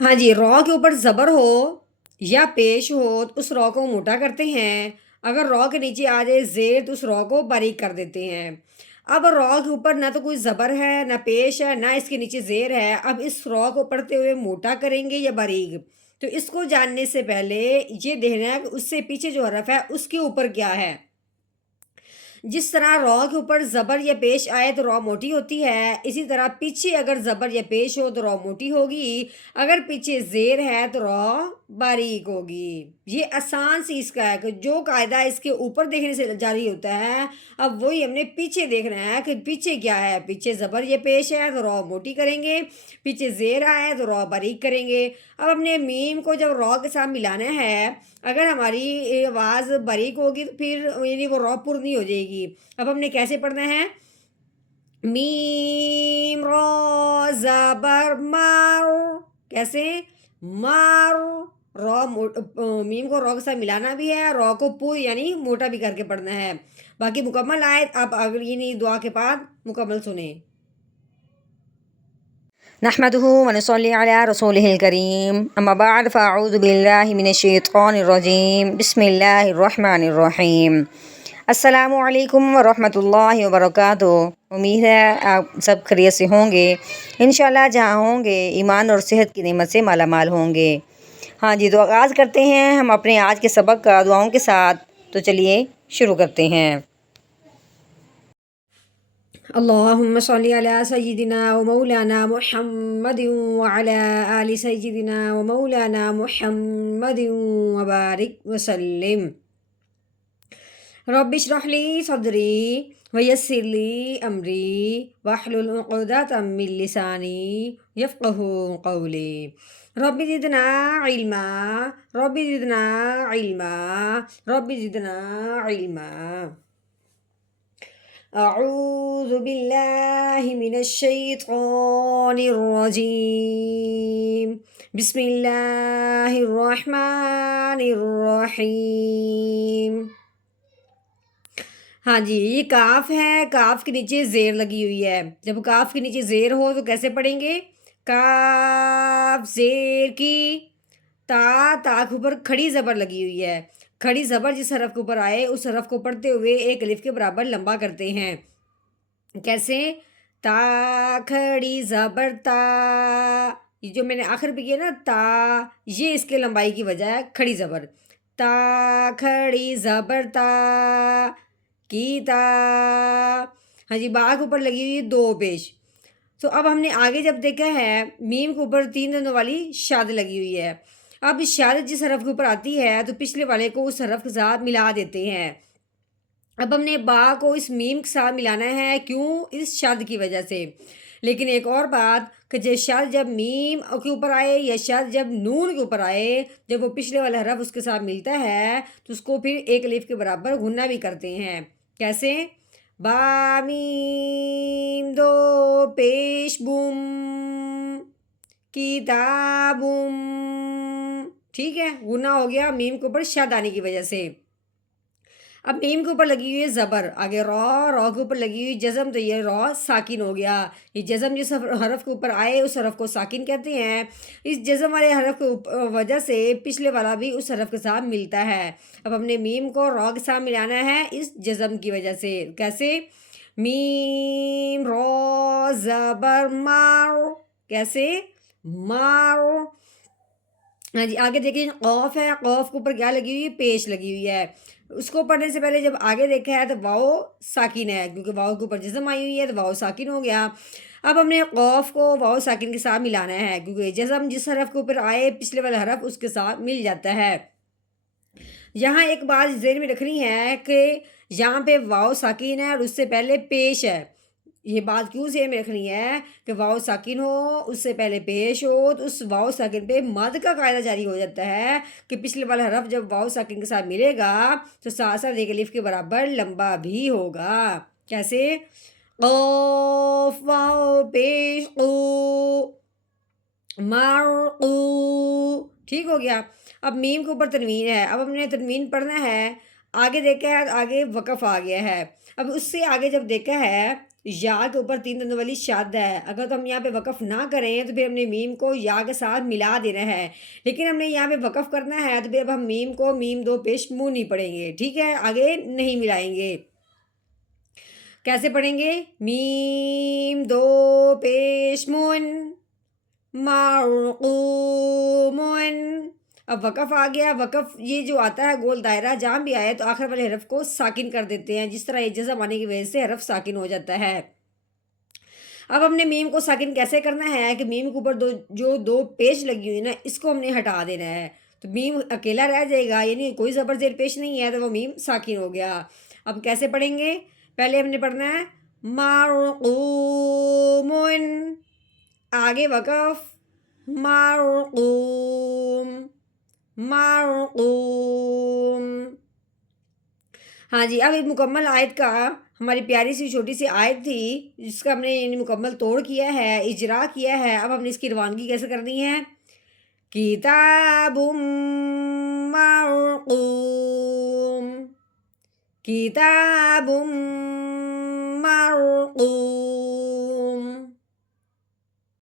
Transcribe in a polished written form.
ہاں جی، را کے اوپر زبر ہو یا پیش ہو تو اس را کو موٹا کرتے ہیں۔ اگر را کے نیچے آ جائے زیر تو اس را کو باریک کر دیتے ہیں۔ اب را کے اوپر نہ تو کوئی زبر ہے نہ پیش ہے نہ اس کے نیچے زیر ہے، اب اس را کو پڑھتے ہوئے موٹا کریں گے یا باریک؟ تو اس کو جاننے سے پہلے یہ دیکھنا ہے کہ اس سے پیچھے جو حرف ہے اس کے اوپر کیا ہے۔ جس طرح را کے اوپر زبر یا پیش آئے تو را موٹی ہوتی ہے، اسی طرح پیچھے اگر زبر یا پیش ہو تو را موٹی ہوگی، اگر پیچھے زیر ہے تو را باریک ہوگی۔ یہ آسان سی اس کا ہے کہ جو قاعدہ اس کے اوپر دیکھنے سے جاری ہوتا ہے، اب وہی ہم نے پیچھے دیکھنا ہے کہ پیچھے کیا ہے۔ پیچھے زبر یا پیش ہے تو را موٹی کریں گے، پیچھے زیر آئے تو را باریک کریں گے۔ اب ہم نے میم کو جب را کے ساتھ ملانا ہے، اگر ہماری آواز باریک ہوگی تو پھر یعنی وہ را پر نہیں ہو جائے گی۔ اب ہم نے کیسے پڑھنا ہے؟ میم را زبر مار، کیسے؟ مار۔ میم کو را کے ساتھ ملانا بھی ہے، را کو پر یعنی موٹا بھی کر کے پڑھنا ہے۔ باقی مکمل آیت آپ اگر یعنی دعا کے بعد مکمل سنیں۔ نحمده ونصلي على رسوله الكريم اما بعد فاعوذ بالله من الشیطان الرجیم بسم اللہ الرحمن الرحیم۔ السلام علیکم ورحمۃ اللہ وبرکاتہ۔ امید ہے آپ سب خیریت سے ہوں گے، انشاءاللہ جہاں ہوں گے ایمان اور صحت کی نعمت سے مالا مال ہوں گے۔ ہاں جی، تو آغاز کرتے ہیں ہم اپنے آج کے سبق کا دعاؤں کے ساتھ، تو چلیے شروع کرتے ہیں۔ اللهم صل على سيدنا ومولانا محمد وعلى آل سيدنا ومولانا محمد وبارك وسلم۔ رب اشرح لي صدري ويسر لي أمري واحلل عقدة من لساني يفقه قولي۔ رب زدنا علما، رب زدنا علما، رب زدنا علما۔ أعوذ بالله من الشيطان الرجيم، بسم الله الرحمن الرحیم۔ ہاں جی، یہ کاف ہے، کاف کے نیچے زیر لگی ہوئی ہے۔ جب کاف کے نیچے زیر ہو تو کیسے پڑھیں گے؟ کاف زیر کی، تا تا کے اوپر کھڑی زبر لگی ہوئی ہے، کھڑی زبر جس حرف کے اوپر آئے اس حرف کو پڑھتے ہوئے ایک الف کے برابر لمبا کرتے ہیں۔ کیسے؟ تا کھڑی زبر تا، یہ جو میں نے آخر پہ کیا نا تا، یہ اس کے لمبائی کی وجہ ہے، کھڑی زبر۔ تا کھڑی زبر تا کی تا۔ ہاں جی، با کے اوپر لگی ہوئی دو پیش۔ تو اب ہم نے آگے جب دیکھا ہے میم کے اوپر تین دنوں والی شاد لگی ہوئی ہے۔ اب اس شاد جس حرف کے اوپر آتی ہے تو پچھلے والے کو اس حرف کے ساتھ ملا دیتے ہیں۔ اب ہم نے با کو اس میم کے ساتھ ملانا ہے، کیوں؟ اس شاد کی وجہ سے۔ لیکن ایک اور بات کہ شاد جب میم کے اوپر آئے یا شاد جب نون کے اوپر آئے، جب وہ پچھلے والا حرف اس کے ساتھ ملتا ہے تو اس کو پھر ایک الف کے برابر غنہ بھی کرتے ہیں۔ کیسے؟ با میم دو پیش بوم کتابم، ٹھیک ہے، غنہ ہو گیا میم کے اوپر شاد آنے کی وجہ سے۔ اب میم کے اوپر لگی ہوئی ہے زبر، آگے را، را کے اوپر لگی ہوئی جزم، تو یہ را ساکن ہو گیا۔ یہ جزم جس حرف کے اوپر آئے اس حرف کو ساکن کہتے ہیں۔ اس جزم والے حرف کی وجہ سے پچھلے والا بھی اس حرف کے ساتھ ملتا ہے۔ اب ہم نے میم کو را کے ساتھ ملانا ہے اس جزم کی وجہ سے۔ کیسے؟ میم را زبر مار، کیسے؟ مار۔ ہاں جی، آگے دیکھیں قوف ہے، قوف کے اوپر کیا لگی ہوئی ہے؟ پیش لگی ہوئی ہے۔ اس کو پڑھنے سے پہلے جب آگے دیکھا ہے تو واؤ ساکن ہے، کیونکہ واؤ کے اوپر جزم آئی ہوئی ہے تو واؤ ساکن ہو گیا۔ اب ہم نے قوف کو واؤ ساکن کے ساتھ ملانا ہے، کیونکہ جزم جس حرف کے اوپر آئے پچھلے والا حرف اس کے ساتھ مل جاتا ہے۔ یہاں ایک بات ذہن میں رکھنی ہے کہ یہاں پہ واؤ ساکن ہے اور اس سے پہلے پیش ہے۔ یہ بات کیوں ذہن میں رکھنی ہے کہ واؤ ساکن ہو اس سے پہلے پیش ہو تو اس واؤ ساکن پہ مد کا قاعدہ جاری ہو جاتا ہے کہ پچھلے والا حرف جب واؤ ساکن کے ساتھ ملے گا تو ساتھ ساتھ ایک الف کے برابر لمبا بھی ہوگا۔ کیسے؟ قوف واؤ پیش قو، مرقو، ٹھیک ہو گیا۔ اب میم کے اوپر تنوین ہے، اب ہم نے تنوین پڑھنا ہے۔ آگے دیکھا ہے، آگے وقف آ گیا ہے۔ اب اس سے آگے جب دیکھا ہے یا کے اوپر 3 دندوں والی شد ہے. اگر تو ہم یہاں پہ وقف نہ کریں تو پھر ہم نے میم کو یا کے ساتھ ملا دینا ہے، لیکن ہم نے یہاں پہ وقف کرنا ہے تو پھر اب ہم میم کو میم 2 پیش منہ نہیں پڑھیں گے، ٹھیک ہے، آگے نہیں ملائیں گے. کیسے پڑھیں گے؟ میم 2 پیش مون مرقومن. اب وقف آ گیا. وقف یہ جو آتا ہے گول دائرہ، جہاں بھی آئے تو آخر والے حرف کو ساکن کر دیتے ہیں، جس طرح یہ جزم آنے کی وجہ سے حرف ساکن ہو جاتا ہے. اب ہم نے میم کو ساکن کیسے کرنا ہے کہ میم کے اوپر جو 2 پیش لگی ہوئی نا، اس کو ہم نے ہٹا دینا ہے، تو میم اکیلا رہ جائے گا، یعنی کوئی زبر زیر پیش نہیں ہے تو وہ میم ساکن ہو گیا. اب کیسے پڑھیں گے؟ پہلے ہم نے پڑھنا ہے مرقومن، آگے وقف مرقوم مرقوم. ہاں جی، اب مکمل آیت کا، ہماری پیاری سی چھوٹی سی آیت تھی جس کا ہم نے یعنی مکمل توڑ کیا ہے، اجرا کیا ہے. اب ہم نے اس کی روانگی کیسے کرنی ہے؟ کتاب مرقوم کتاب مرقوم.